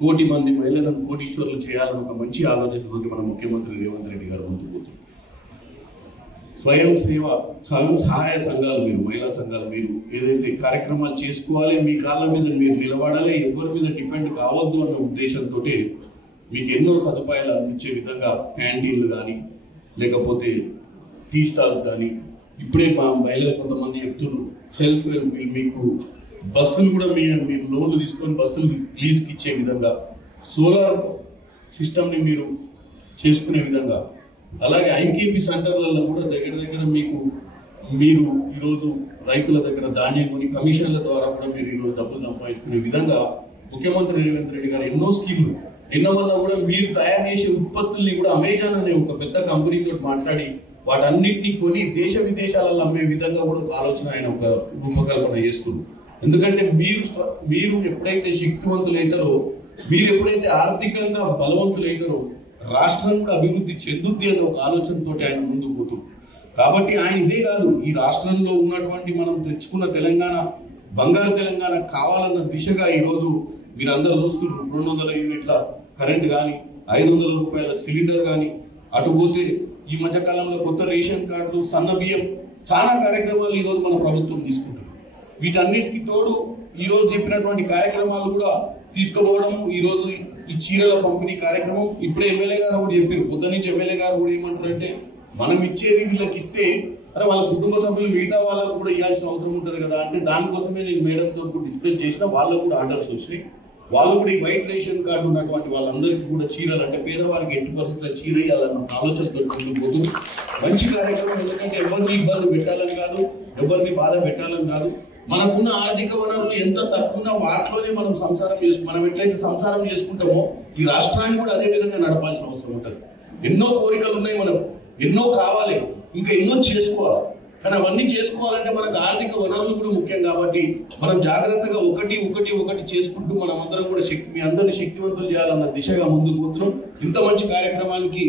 కోటి మంది మహిళలను కోటీశ్వరులు చేయాలని ఒక మంచి ఆలోచనతోటి మన ముఖ్యమంత్రి రేవంత్ రెడ్డి గారు ముందుకు పోతున్నారు. స్వయం సహాయ సంఘాలు మీరు, మహిళా సంఘాలు మీరు ఏదైతే కార్యక్రమాలు చేసుకోవాలి, మీ కాళ్ళ మీద మీరు నిలబడాలి, ఎవరి మీద డిపెండ్ కావద్దు అన్న ఉద్దేశంతో మీకు ఎన్నో సదుపాయాలు అందించే విధంగా క్యాంటీన్లు కానీ, లేకపోతే టీ స్టాల్స్ కానీ, ఇప్పుడే మా మహిళలు కొంతమంది చెప్తున్నారు సెల్ఫ్ మీకు బస్సులు కూడా మీరు లోన్లు తీసుకొని బస్సులు లీజ్కి ఇచ్చే విధంగా, సోలార్ సిస్టమ్ని మీరు చేసుకునే విధంగా, అలాగే ఐకేపీ సెంటర్లలో కూడా దగ్గర మీరు ఈరోజు రైతుల దగ్గర ధాన్యం కొని కమిషన్ల ద్వారా కూడా మీరు ఈరోజు డబ్బులు సంపాదించుకునే విధంగా ముఖ్యమంత్రి రేవంత్ రెడ్డి గారు ఎన్నో స్కీములు, ఎన్నో వల్ల కూడా మీరు తయారు చేసే ఉత్పత్తుల్ని కూడా అమెజాన్ అనే ఒక పెద్ద కంపెనీతో మాట్లాడి వాటన్నిటిని కొని దేశ విదేశాలలో అమ్మే విధంగా కూడా ఒక ఆలోచన ఆయన ఒక రూపకల్పన చేస్తున్నారు. ఎందుకంటే మీరు ఎప్పుడైతే శక్తివంతులైతారో, మీరు ఎప్పుడైతే ఆర్థికంగా బలవంతులైతారో రాష్ట్రం కూడా అభివృద్ధి చెందుద్ది అనే ఒక ఆలోచనతో ఆయన ముందుకు పోతుంది. కాబట్టి ఆయన ఇదే కాదు, ఈ రాష్ట్రంలో ఉన్నటువంటి మనం తెచ్చుకున్న తెలంగాణ బంగారు తెలంగాణ కావాలన్న దిశగా ఈరోజు మీరందరూ చూస్తున్నారు. 200 యూనిట్ల కరెంట్ కానీ, 500 రూపాయల సిలిండర్ కానీ, అటుపోతే ఈ మధ్య కాలంలో కొత్త రేషన్ కార్డులు, సన్న బియ్యం, చాలా కార్యక్రమాలు ఈరోజు మన ప్రభుత్వం తీసుకుంటుంది. వీటన్నిటికి తోడు ఈరోజు చెప్పినటువంటి కార్యక్రమాలు కూడా తీసుకుపోవడం, ఈరోజు ఈ చీరల పంపిణీ కార్యక్రమం, ఇప్పుడే ఎమ్మెల్యే గారు కూడా చెప్పారు, పొద్దు నుంచి ఎమ్మెల్యే గారు కూడా ఏమంటారంటే మనం ఇచ్చేది వీళ్ళకి ఇస్తే అరే వాళ్ళ కుటుంబ సభ్యులు మిగతా వాళ్ళకు కూడా ఇవ్వాల్సిన అవసరం ఉంటుంది కదా అంటే, దానికోసమే నేను మేడంతో కూడా డిస్కస్ చేసిన, వాళ్ళకు కూడా ఆర్డర్స్ వచ్చినాయి. వాళ్ళు కూడా ఈ వైట్ రేషన్ కార్డు ఉన్నటువంటి వాళ్ళందరికీ కూడా చీరలు, అంటే పేదవారికి ఎట్టి పరిస్థితుల్లో చీర ఇవ్వాలన్న ఆలోచనతో పోతూ మంచి కార్యక్రమం. ఎందుకంటే ఎవరిని ఇబ్బంది పెట్టాలని కాదు, ఎవరిని బాధ పెట్టాలని కాదు, మనకున్న ఆర్థిక వనరులు ఎంత తక్కువ వాటిలోనే మనం మనం ఎట్లయితే సంసారం చేసుకుంటామో ఈ రాష్ట్రాన్ని కూడా అదే విధంగా నడపాల్సిన అవసరం ఉంటుంది. ఎన్నో కోరికలు ఉన్నాయి మనకు, ఎన్నో కావాలి, ఇంకా ఎన్నో చేసుకోవాలి. కానీ అవన్నీ చేసుకోవాలంటే మనకు ఆర్థిక వనరులు కూడా ముఖ్యం. కాబట్టి మనం జాగ్రత్తగా ఒకటి చేసుకుంటూ మనం అందరం కూడా మీ అందరినీ శక్తివంతులు చేయాలన్న దిశగా ముందుకు పోతున్నాం. ఇంత మంచి కార్యక్రమానికి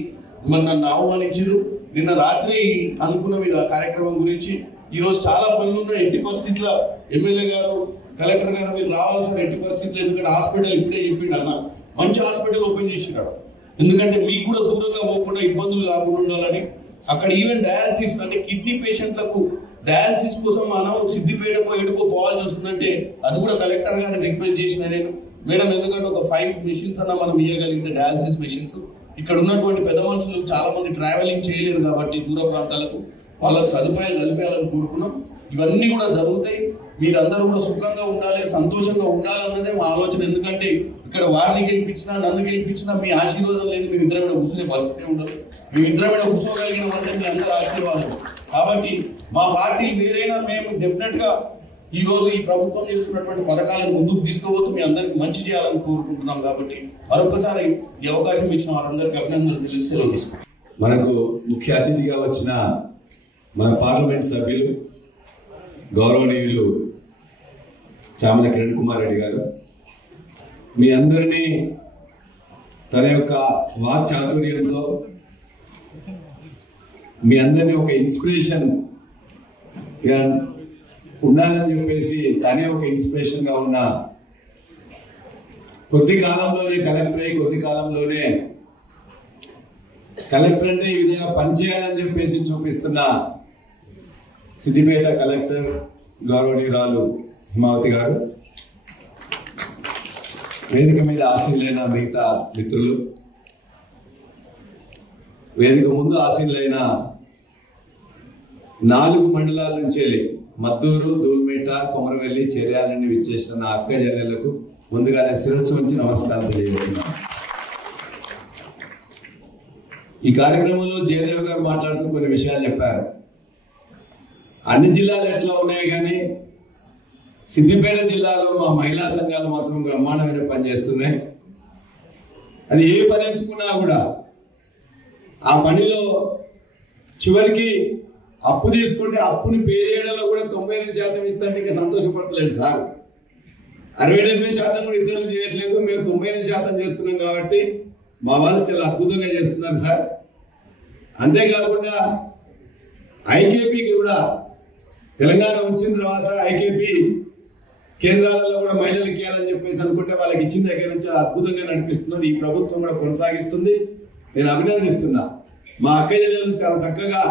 నన్ను ఆహ్వానించారు. నిన్న రాత్రి అనుకున్న మీద కార్యక్రమం గురించి ఈరోజు చాలా పనులు ఉన్నాయి. ఎట్టి పరిస్థితుల్లో ఎమ్మెల్యే గారు, కలెక్టర్ గారు మీరు రావాల్సిన ఎట్టి పరిస్థితులు, ఎందుకంటే హాస్పిటల్ ఇప్పుడే చెప్పిండు అన్న, మంచి హాస్పిటల్ ఓపెన్ చేసినాడు. ఎందుకంటే మీకు కూడా దూరంగా పోకుండా ఇబ్బందులు కాకుండా ఉండాలని. అక్కడ ఈవెన్ డయాలసిస్ అంటే కిడ్నీ పేషెంట్లకు డయాలసిస్ కోసం మనం సిద్దిపేటకో ఎడుకో పోవాల్సి వస్తుందంటే అది కూడా కలెక్టర్ గారిని రిక్వెస్ట్ చేసిన నేను, మేడం ఎందుకంటే ఒక 5 మెషిన్స్ అన్న మనం ఇవ్వగలిగితే డయాలసిస్ మెషిన్స్, ఇక్కడ ఉన్నటువంటి పెద్ద మనుషులు చాలా మంది ట్రావెలింగ్ చేయలేరు కాబట్టి దూర ప్రాంతాలకు వాళ్ళకి సదుపాయాలు కలిపేయాలని కోరుకున్నాం. ఇవన్నీ కూడా జరుగుతాయి. మీరందరూ కూడా సుఖంగా ఉండాలి, సంతోషంగా ఉండాలన్నదే మా ఆలోచన. ఎందుకంటే ఇక్కడ వారిని గెలిపించినా నన్ను గెలిపించినా మీ ఆశీర్వాదం లేదు, మీ ఇద్దరం మీద కూర్చునే పరిస్థితి ఉండదు. మీ ఇద్దరం మీద కూర్చోగలిగిన అంటే మీ అందరూ ఆశీర్వాదం. కాబట్టి మా పార్టీ వేరైనా మేము డెఫినెట్ గా ఈ రోజు ఈ ప్రభుత్వం చేస్తున్నటువంటి పథకాలను ముందుకు తీసుకుపోతూ మీ అందరికి మంచి చేయాలని కోరుకుంటున్నాం. కాబట్టి మరొకసారి ఈ అవకాశం ఇచ్చిన వారందరికీ అభినందనలు తెలిసి సెలవు తీసుకుంటాం. మనకు ముఖ్య అతిథిగా వచ్చిన మన పార్లమెంట్ సభ్యులు గౌరవనీయులు చామల కిరణ్ కుమార్ రెడ్డి గారు మీ అందరినీ తన యొక్క వాక్ చాతుర్యంతో మీ అందరినీ ఒక ఇన్స్పిరేషన్ ఉండాలని చెప్పేసి తనే ఒక ఇన్స్పిరేషన్ గా ఉన్న, కొద్ది కాలంలోనే కలెక్టర్ అయ్యి కొద్ది కాలంలోనే కలెక్టర్ అంటే ఈ విధంగా పనిచేయాలని చెప్పేసి చూపిస్తున్న సిద్దిపేట కలెక్టర్ గౌరవనీయురాలు హిమావతి గారు, వేదిక మీద ఆసీనులైన మిగతా మిత్రులు, వేదిక ముందు ఆసీనులైన 4 మండలాల నుంచి మద్దూరు, దూల్మేట, కొమరవెల్లి, చేర్యాలని విచ్చేసిన అక్క జల్లెలకు ముందుగానే శిరస్సు ఉంచి నమస్కారం తెలియజేస్తున్నాను. ఈ కార్యక్రమంలో జయదేవ్ గారు మాట్లాడుతూ కొన్ని విషయాలు చెప్పారు. అన్ని జిల్లాలు ఎట్లా ఉన్నాయి కానీ సిద్దిపేట జిల్లాలో మా మహిళా సంఘాలు మాత్రం బ్రహ్మాండమైన పని చేస్తున్నాయి. అది ఏ పని ఎత్తుకున్నా కూడా ఆ పనిలో చివరికి అప్పు తీసుకుంటే అప్పుని పే చేయడంలో కూడా 95% ఇస్తాంటే ఇంకా సంతోషపడతలేదు సార్. 60-70% కూడా ఇతరులు చేయట్లేదు, మేము 95% చేస్తున్నాం కాబట్టి మా వాళ్ళు చాలా అద్భుతంగా చేస్తున్నారు సార్. అంతేకాకుండా ఐకేపీకి కూడా తెలంగాణ వచ్చిన తర్వాత ఐకేపీ కేంద్రాలలో కూడా మహిళలకు ఇవ్వాలని చెప్పేసి అనుకుంటే వాళ్ళకి ఇచ్చిన దగ్గర నుంచి అద్భుతంగా నడిపిస్తున్నారు. ఈ ప్రభుత్వం కూడా కొనసాగిస్తుంది. నేను అభినందిస్తున్నా. మా అక్క చెల్లెలు చాలా చక్కగా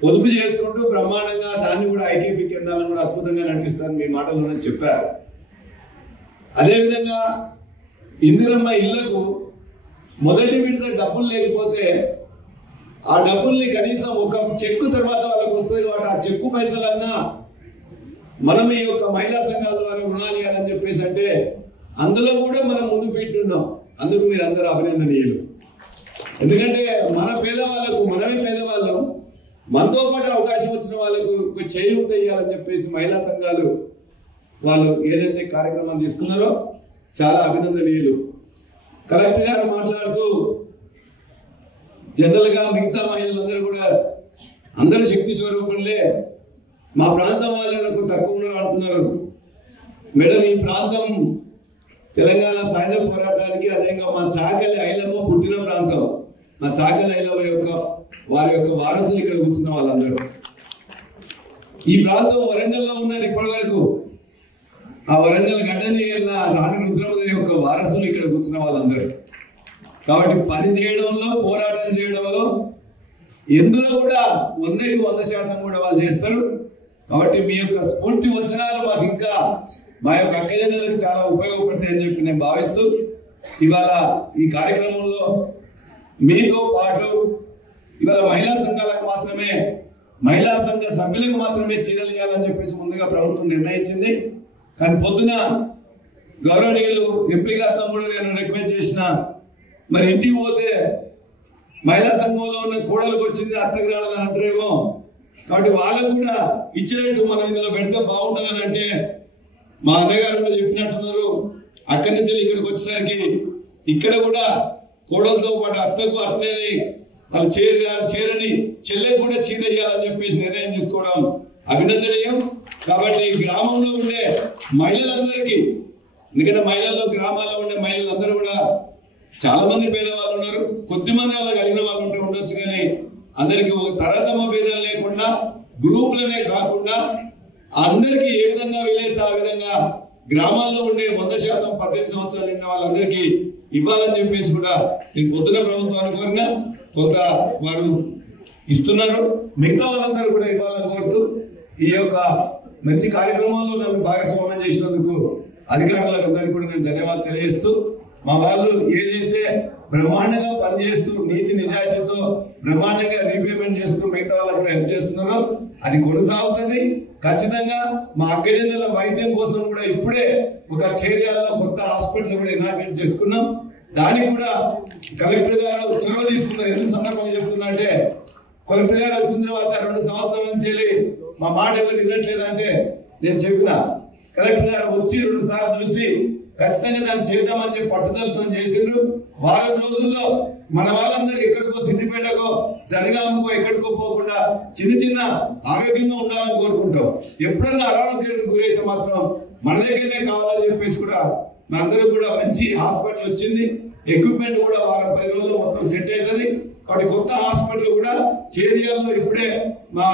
పొదుపు చేసుకుంటూ బ్రహ్మాండంగా దాన్ని కూడా ఐకేపీ కేంద్రాలను కూడా అద్భుతంగా నడిపిస్తారని మీ మాటల్లోనే చెప్పారు. అదేవిధంగా ఇందిరమ్మ ఇళ్లకు మొదటి విడత డబ్బులు లేకపోతే ఆ డబ్బుల్ని కనీసం ఒక చెక్కు తర్వాత వాళ్ళకి వస్తుంది కాబట్టి ఆ చెక్కు పైసలన్నా మనం ఈ యొక్క మహిళా సంఘాల ద్వారా రుణాలు ఇవ్వాలని చెప్పేసి అంటే అందులో కూడా మనం ముందు పెట్టున్నాం. అందుకు మీరు అందరూ అభినందనీయులు. ఎందుకంటే మన పేదవాళ్ళకు మనమే పేదవాళ్ళం, మనతో పాటు అవకాశం వచ్చిన వాళ్ళకు ఒక చేయూత ఇవ్వాలని చెప్పేసి మహిళా సంఘాలు వాళ్ళు ఏదైతే కార్యక్రమం తీసుకున్నారో చాలా అభినందనీయులు. కలెక్టర్ గారు మాట్లాడుతూ జనరల్ గా మిగతా మహిళలందరూ కూడా అందరూ శక్తి స్వరూపులే, మా ప్రాంతం వాళ్ళకు తక్కువ ఉన్నారు అంటున్నారు. మేడం, ఈ ప్రాంతం తెలంగాణ సాయుధ పోరాటానికి అదేవిధంగా మా చాకలి ఐలమ్మ పుట్టిన ప్రాంతం. మా చాకలి ఐలమ్మ యొక్క వారి యొక్క వారసులు ఇక్కడ కూర్చున్న వాళ్ళందరూ. ఈ ప్రాంతం వరంగల్లో ఉన్నారు ఇప్పటి వరకు. ఆ వరంగల్ గడ్డని రాణి రుద్రమదేవి యొక్క వారసులు ఇక్కడ కూర్చున్న వాళ్ళందరూ. కాబట్టి పని చేయడంలో, పోరాటం చేయడంలో ఎందులో కూడా 100కి 100% కూడా వాళ్ళు చేస్తారు. కాబట్టి మీ యొక్క స్ఫూర్తి వచనాలు మాకు ఇంకా మా యొక్క అక్కజనులకు చాలా ఉపయోగపడతాయని చెప్పి నేను భావిస్తూ ఇవాళ ఈ కార్యక్రమంలో మీతో పాటు ఇవాళ మహిళా సంఘాలకు మాత్రమే, మహిళా సంఘ సభ్యులకు మాత్రమే చీరలు ఇవ్వాలని చెప్పేసి ముందుగా ప్రభుత్వం నిర్ణయించింది. కానీ పొద్దున గౌరవనీయులు ఎంపీ గారితో కూడా నేను రిక్వెస్ట్ చేసిన, మరి ఇంటికి పోతే మహిళా సంఘంలో ఉన్న కోడలకు వచ్చింది అత్తకు రాదని అంటారేమో, కాబట్టి వాళ్ళకు కూడా ఇచ్చినట్టు మనం ఇందులో పెడితే బాగుంటుందని అంటే మా అన్నగారు కూడా చెప్పినట్టున్నారు. అక్కడి నుంచి ఇక్కడికి వచ్చేసరికి ఇక్కడ కూడా కోడలతో పాటు అత్తకు అట్లేని వాళ్ళు చేరని చెల్లెకు కూడా చీర ఇవ్వాలని చెప్పేసి నిర్ణయం తీసుకోవడం అభినందనీయం. కాబట్టి గ్రామంలో ఉండే మహిళలందరికీ, ఎందుకంటే మహిళల్లో గ్రామాల్లో ఉండే మహిళలందరూ కూడా చాలా మంది పేదవాళ్ళు ఉన్నారు, కొద్దిమంది వాళ్ళ కలిగిన వాళ్ళు ఉంటే ఉండొచ్చు. కానీ అందరికి ఒక తరతమ భేదం లేకుండా గ్రూపులనే కాకుండా అందరికీ ఏ విధంగా వీలైతే ఆ విధంగా గ్రామాల్లో ఉండే 100% 18 సంవత్సరాలు నిండిన వాళ్ళందరికీ ఇవ్వాలని చెప్పేసి కూడా నేను పొద్దున ప్రభుత్వాన్ని కోరినా, కొంత వారు ఇస్తున్నారు. మిగతా వాళ్ళందరూ కూడా ఇవ్వాలని కోరుతూ ఈ యొక్క మంచి కార్యక్రమంలో నన్ను భాగస్వామ్యం చేసినందుకు అధికారులకు అందరికీ కూడా నేను ధన్యవాదాలు తెలియజేస్తూ, మా వాళ్ళు ఏదైతే బ్రహ్మాండంగా పనిచేస్తూ నీతి నిజాయితీతో బ్రహ్మాండంగా రీపేమెంట్ చేస్తూ మిగతా వాళ్ళకు కూడా హెల్ప్ చేస్తున్నారో అది కొనసాగుతుంది. ఖచ్చితంగా మా అక్కజనుల వైద్యం కోసం కూడా ఇప్పుడే ఒక చేర్యాలలో కొత్త హాస్పిటల్ కూడా ఇనాగ్రేట్ చేసుకున్నాం. దానికి కూడా కలెక్టర్ గారు చొరవ తీసుకున్నారు. ఎందుకు సందర్భంగా చెప్తున్నా అంటే, కలెక్టర్ గారు వచ్చిన తర్వాత 2 సంవత్సరాల నుంచి మా మాట ఎవరు వినట్లేదంటే నేను చెప్పిన, కలెక్టర్ గారు వచ్చి 2 సార్లు చూసి ఖచ్చితంగా దాన్ని చేద్దామని చెప్పి పట్టుదలతో చేసిండ్రు. వారం రోజుల్లో మన వాళ్ళందరూ ఎక్కడికో సిద్దిపేటకో జనగామకో ఎక్కడికో పోకుండా చిన్న ఆరోగ్యంగా ఉండాలని కోరుకుంటాం. ఎప్పుడన్నా అనారోగ్యానికి గురైతే మాత్రం మన దగ్గరనే కావాలని చెప్పేసి కూడా మా అందరూ కూడా మంచి హాస్పిటల్ వచ్చింది. ఎక్విప్మెంట్ కూడా వారం 10 రోజుల్లో మొత్తం సెట్ అవుతుంది. కాబట్టి కొత్త హాస్పిటల్ కూడా చేరియాల్లో ఇప్పుడే మా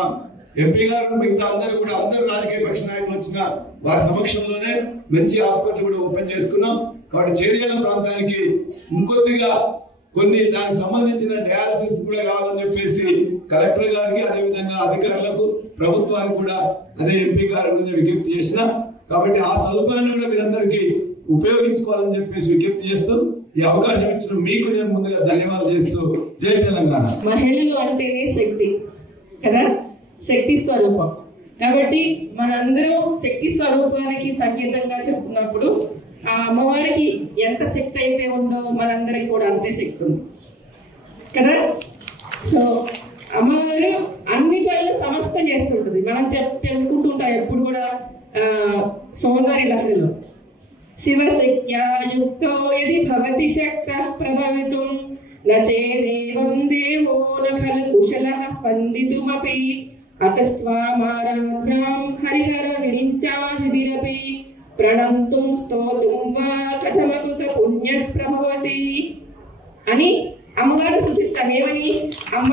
ఎంపీ గారు మిగతా అందరూ కూడా అందరూ రాజకీయ పక్ష నాయకులు వచ్చిన వారి సమక్షంలోనే మంచి హాస్పిటల్ కూడా ఓపెన్ చేసుకున్నాం. కాబట్టి చేరియాల ప్రాంతానికి ఇంకొద్దిగా కొన్ని దానికి సంబంధించిన డయాలసిస్ కూడా కావాలని చెప్పేసి కలెక్టర్ గారికి, అదేవిధంగా అధికారులకు, ప్రభుత్వానికి కూడా అదే ఎంపీ గారి గురించి విజ్ఞప్తి చేసిన. కాబట్టి ఆ సదుపాయాన్ని కూడా మీరందరికీ ఉపయోగించుకోవాలని చెప్పేసి విజ్ఞప్తి చేస్తూ ఈ అవకాశం ఇచ్చిన మీకు నేను ముందుగా ధన్యవాదాలు చేస్తూ జై తెలంగాణ. మహిళలు అంటేనే శక్తి కదా, శక్తి స్వరూపం. కాబట్టి మనందరం శక్తి స్వరూపానికి సంకేతంగా చెప్తున్నప్పుడు ఆ అమ్మవారికి ఎంత శక్తి అయితే ఉందో మనందరికి కూడా అంతే శక్తి ఉంది కదా. సో అమ్మవారు అన్ని పనులు సమస్తం చేస్తుంటుంది. మనం తెలుసుకుంటూ ఉంటాం ఎప్పుడు కూడా సౌందర్య లహరిలో శివశక్త్యాయుక్తో యది భవతి శక్తః ప్రభవితుం నచేదేవం దేవో నఖలు కుశలః స్పందితుమపి అతస్త్వామారాధ్యాం హరిహర విరించాదిభిరపి ప్రణంతుం స్తోతుం వా కథమకృత పుణ్య ప్రభవతి అని అమ్మవారు స్తుతిస్తాం. ఏమని? అమ్మ,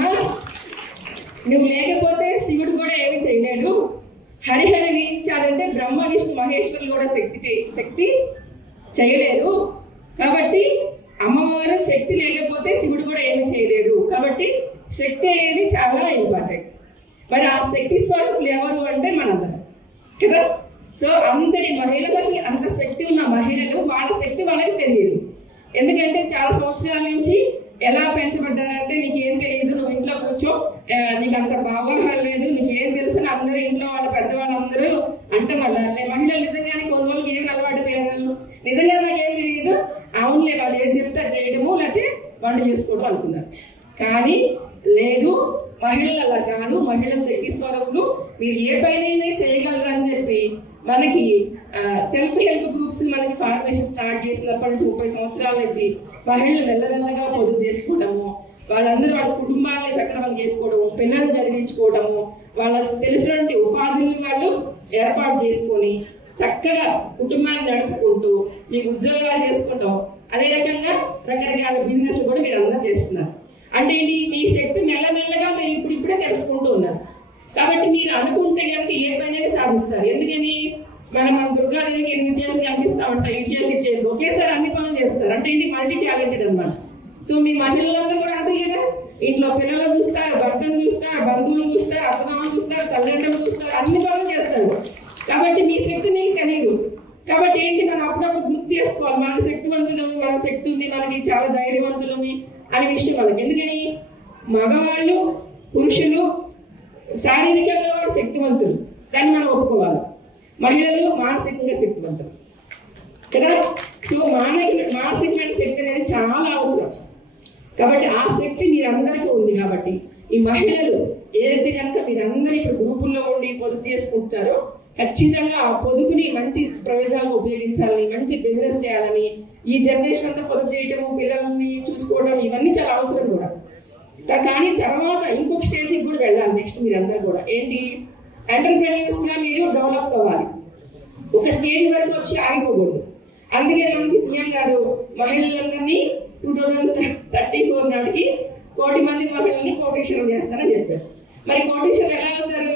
నువ్వు లేకపోతే శివుడు కూడా ఏమి చేయలేడు, హరిహర వీయించాలంటే బ్రహ్మ విష్ణు మహేశ్వరులు కూడా శక్తి చేయలేదు. కాబట్టి అమ్మవారు శక్తి లేకపోతే శివుడు కూడా ఏమీ చేయలేడు. కాబట్టి శక్తి అనేది చాలా ఇంపార్టెంట్. మరి ఆ శక్తి స్వరూపులు ఎవరు అంటే మనందరం కదా. సో అంతటి మహిళలకి అంత శక్తి ఉన్న మహిళలు వాళ్ళ శక్తి వాళ్ళకి తెలియదు. ఎందుకంటే చాలా సంవత్సరాల నుంచి ఎలా పెంచబడ్డారంటే నీకేం తెలియదు, నువ్వు ఇంట్లో కూర్చో, నీకు అంత అవగాహన లేదు, నీకేం తెలుసు అందరూ ఇంట్లో వాళ్ళ పెద్దవాళ్ళందరూ అంటే మహిళలు నిజంగానే కొన్ని రోజులకి ఏం అలవాటు పోయారు, నిజంగా నాకేం తెలియదు, అవునులే వాళ్ళు ఏం చెప్తే చేయడము లేకపోతే వంట చేసుకోవడం అనుకున్నారు. కానీ లేదు, మహిళలు అలా కాదు, మహిళ శక్తి స్వరూపులు, మీరు ఏ పైన చేయగలరు అని చెప్పి మనకి సెల్ఫ్ హెల్ప్ గ్రూప్స్ మనకి ఫార్మేషన్ స్టార్ట్ చేసినప్పటి నుంచి 30 సంవత్సరాల నుంచి మహిళలు మెల్లమెల్లగా పొదుపు చేసుకోవడము, వాళ్ళందరూ వాళ్ళ కుటుంబాన్ని సక్రమంగా చేసుకోవడము, పిల్లల్ని చదివించుకోవడము, వాళ్ళకి తెలిసినటువంటి ఉపాధుల్ని వాళ్ళు ఏర్పాటు చేసుకొని చక్కగా కుటుంబాన్ని నడుపుకుంటూ మీకు ఉద్యోగాలు చేసుకుంటాం. అదే రకంగా రకరకాల బిజినెస్లు కూడా మీరు అందరూ చేస్తున్నారు. అంటే ఏంటి, మీ శక్తి మెల్లమెల్లగా మీరు ఇప్పుడిప్పుడే తెలుసుకుంటూ ఉన్నారు. కాబట్టి మీరు అనుకుంటే కనుక ఏ పైన సాధిస్తారు. ఎందుకని మన దుర్గాదేవికి 8 చేతులు కనిపిస్తా ఉంటాయి, 8 చేతులు ఒకేసారి అన్ని పనులు చేస్తారు. అంటే ఏంటి, మల్టీ టాలెంటెడ్ అనమాట. సో మీ మహిళలందరూ కూడా అంతే కదా, ఇంట్లో పిల్లలు చూస్తారు, భర్తను చూస్తారు, బంధువులు చూస్తారు, అత్తమామలు చూస్తారు, తల్లిదండ్రులు చూస్తారు, అన్ని పనులు చేస్తారు. కాబట్టి మీ శక్తి మీకు తెలియదు. కాబట్టి ఏంటి, మనం అప్పుడప్పుడు గుర్తు చేసుకోవాలి, మన శక్తివంతులమి, మన శక్తి ఉంది, మనకి చాలా ధైర్యవంతులమి అనే విషయం మనకి. ఎందుకని మగవాళ్ళు పురుషులు శారీరకంగా వాడు శక్తివంతులు, దాన్ని మనం ఒప్పుకోవాలి. మహిళలు మానసికంగా శక్తివంతులు కదా. సో మానసికమైన శక్తి అనేది చాలా అవసరం. కాబట్టి ఆ శక్తి మీరందరికీ ఉంది. కాబట్టి ఈ మహిళలు ఏదైతే కనుక మీరందరూ ఇప్పుడు గ్రూపుల్లో ఉండి పొదుపు చేసుకుంటారో ఖచ్చితంగా ఆ పొదుపుని మంచి ప్రయోజనాలకు ఉపయోగించాలని, మంచి బిజినెస్ చేయాలని, ఈ జనరేషన్ అంతా పొదుపు చేయటము, పిల్లల్ని చూసుకోవడం ఇవన్నీ చాలా అవసరం కూడా. కానీ తర్వాత ఇంకొక స్టేజ్కి కూడా వెళ్ళాలి. నెక్స్ట్ మీరందరూ కూడా ఏంటి, ఎంటర్‌ప్రెన్యూర్స్ గా మీరు డెవలప్ అవ్వాలి. ఒక స్టేజ్ వరకు వచ్చి ఆగిపోకూడదు. అందుకే మనకి సీఎం గారు మహిళలందరినీ 2034 నాటికి 1 కోటి మంది మహిళల్ని కోటీశ్వరులు చేస్తానని చెప్పారు. మరి కోటీశ్వరులు ఎలా అవుతారు,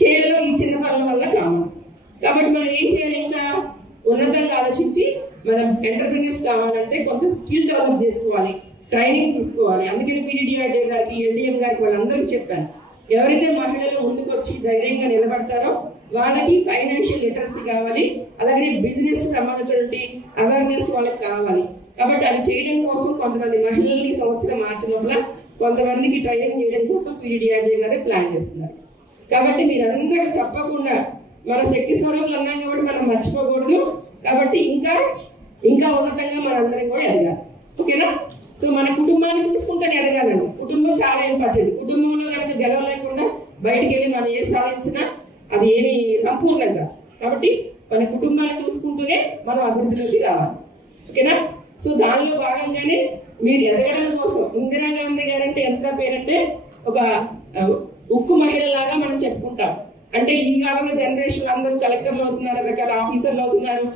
కేవలం ఈ చిన్న పనుల వల్ల కావాలి. కాబట్టి మనం ఏం చేయాలి, ఇంకా ఉన్నతంగా ఆలోచించి మనం ఎంటర్‌ప్రెన్యూర్స్ కావాలంటే కొంత స్కిల్ డెవలప్ చేసుకోవాలి, ట్రైనింగ్ తీసుకోవాలి. అందుకని PDDRDA గారికి, LDM గారికి వాళ్ళందరికీ చెప్పాను, ఎవరైతే మహిళలు ముందుకు వచ్చి ధైర్యంగా నిలబడతారో వాళ్ళకి ఫైనాన్షియల్ లిటరసీ కావాలి, అలాగే బిజినెస్ సంబంధించినటువంటి అవేర్నెస్ వాళ్ళకి కావాలి. కాబట్టి అవి చేయడం కోసం కొంతమంది మహిళల్ని సంవత్సరం మార్చి లోపల కొంతమందికి ట్రైనింగ్ చేయడం కోసం PDDRDA గారు ప్లాన్ చేస్తున్నారు. కాబట్టి మీరందరూ తప్పకుండా మన శక్తి స్వరూపులు అన్నాం కాబట్టి మనం మర్చిపోకూడదు. కాబట్టి ఇంకా ఉన్నతంగా మనందరం కూడా ఎదగాలి. ఓకేనా. సో మన కుటుంబాన్ని చూసుకుంటేనే ఎదగాలండి. కుటుంబం చాలా ఇంపార్టెంట్. కుటుంబంలో కనుక గెలవలేకుండా బయటికి వెళ్ళి మనం ఏ సాధించినా అది ఏమి సంపూర్ణంగా. కాబట్టి మన కుటుంబాన్ని చూసుకుంటూనే మనం అభివృద్ధిలోకి రావాలి. ఓకేనా. సో దానిలో భాగంగానే మీరు ఎదగడం కోసం ఇందిరాగాంధీ గారంటే ఎంత పేరంటే ఒక ఉక్కు మహిళలాగా మనం చెప్పుకుంటాం. అంటే ఈ కాలంలో జనరేషన్ అందరూ కలెక్టర్లు అవుతున్నారు, రకరకాల ఆఫీసర్లు అవుతున్నారు,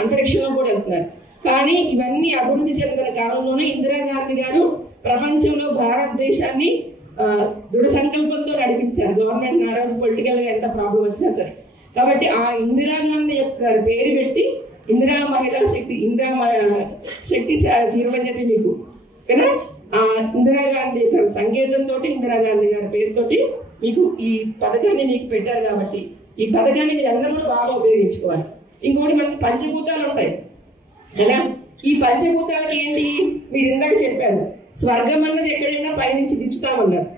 అంతరిక్షంలో కూడా వెళ్తున్నారు. కానీ ఇవన్నీ అభివృద్ధి చెందిన కాలంలోనే ఇందిరాగాంధీ గారు ప్రపంచంలో భారతదేశాన్ని దృఢ సంకల్పంతో నడిపించారు. గవర్నమెంట్ ఆ రోజు పొలిటికల్ గా ఎంత ప్రాబ్లం వచ్చినా సరే. కాబట్టి ఆ ఇందిరాగాంధీ గారి పేరు పెట్టి ఇందిరా మహిళా శక్తి, శక్తి చీరలని చెప్పి మీకు ఓకేనా, ఆ ఇందిరాగాంధీ గారి సంకేతంతో ఇందిరాగాంధీ గారి పేరుతోటి మీకు ఈ పథకాన్ని మీకు పెట్టారు. కాబట్టి ఈ పథకాన్ని మీరు అందరూ కూడా బాగా ఉపయోగించుకోవాలి. ఇంకోటి మనకి పంచభూతాలు ఉంటాయి కదా. ఈ పంచభూతాలకి ఏంటి, మీరు ఇందాక చెప్పారు, స్వర్గం అన్నది ఎక్కడైనా పైనుంచి దించుతామన్నారు.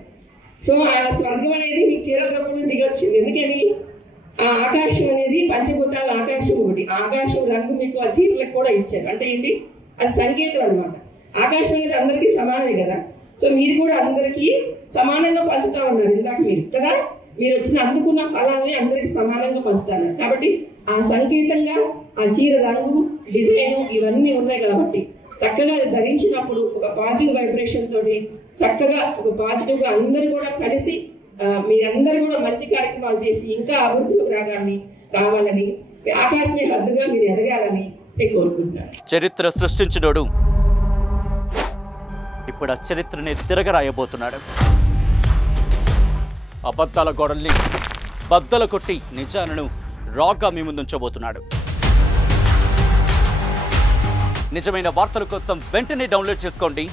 సో ఆ స్వర్గం అనేది మీకు చీరలప్పుడు దిగొచ్చింది. ఎందుకని ఆ ఆకాశం అనేది పంచభూతాల ఆకాశం ఒకటి, ఆకాశం రంగు మీకు ఆ చీరలకు కూడా ఇచ్చారు. అంటే ఏంటి, అది సంకేతం అనమాట. ఆకాశం అనేది అందరికీ సమానమే కదా. సో మీరు కూడా అందరికీ సమానంగా పంచుతా ఉన్నారు ఇందాక మీరు కదా. మీరు వచ్చిన అందుకున్న ఫలాల్ని అందరికి సమానంగా పంచుతారు. కాబట్టి ఆ సంకేతంగా ఆ చీర రంగు, డిజైన్ ఇవన్నీ ఉన్నాయి. కాబట్టి చక్కగా ధరించినప్పుడు ఒక పాజిటివ్ వైబ్రేషన్ తోటి చక్కగా ఒక పాజిటివ్ గా అందరూ కూడా కలిసి మీరందరూ కూడా మంచి కార్యక్రమాలు చేసి ఇంకా అభివృద్ధిలోకి రావాలని, ఆకాశమే హద్దుగా మీరు ఎదగాలని నేను కోరుకుంటున్నాను. చరిత్ర సృష్టించినోడు ఇప్పుడు ఆ చరిత్రని తిరగరాయబోతున్నాడు. అబద్ధాల గోడల్ని బద్దలు కొట్టి నిజాలను రాగా మీ ముందుంచబోతున్నాడు. నిజమైన వార్తల కోసం వెంటనే డౌన్లోడ్ చేసుకోండి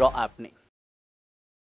రా యాప్ని.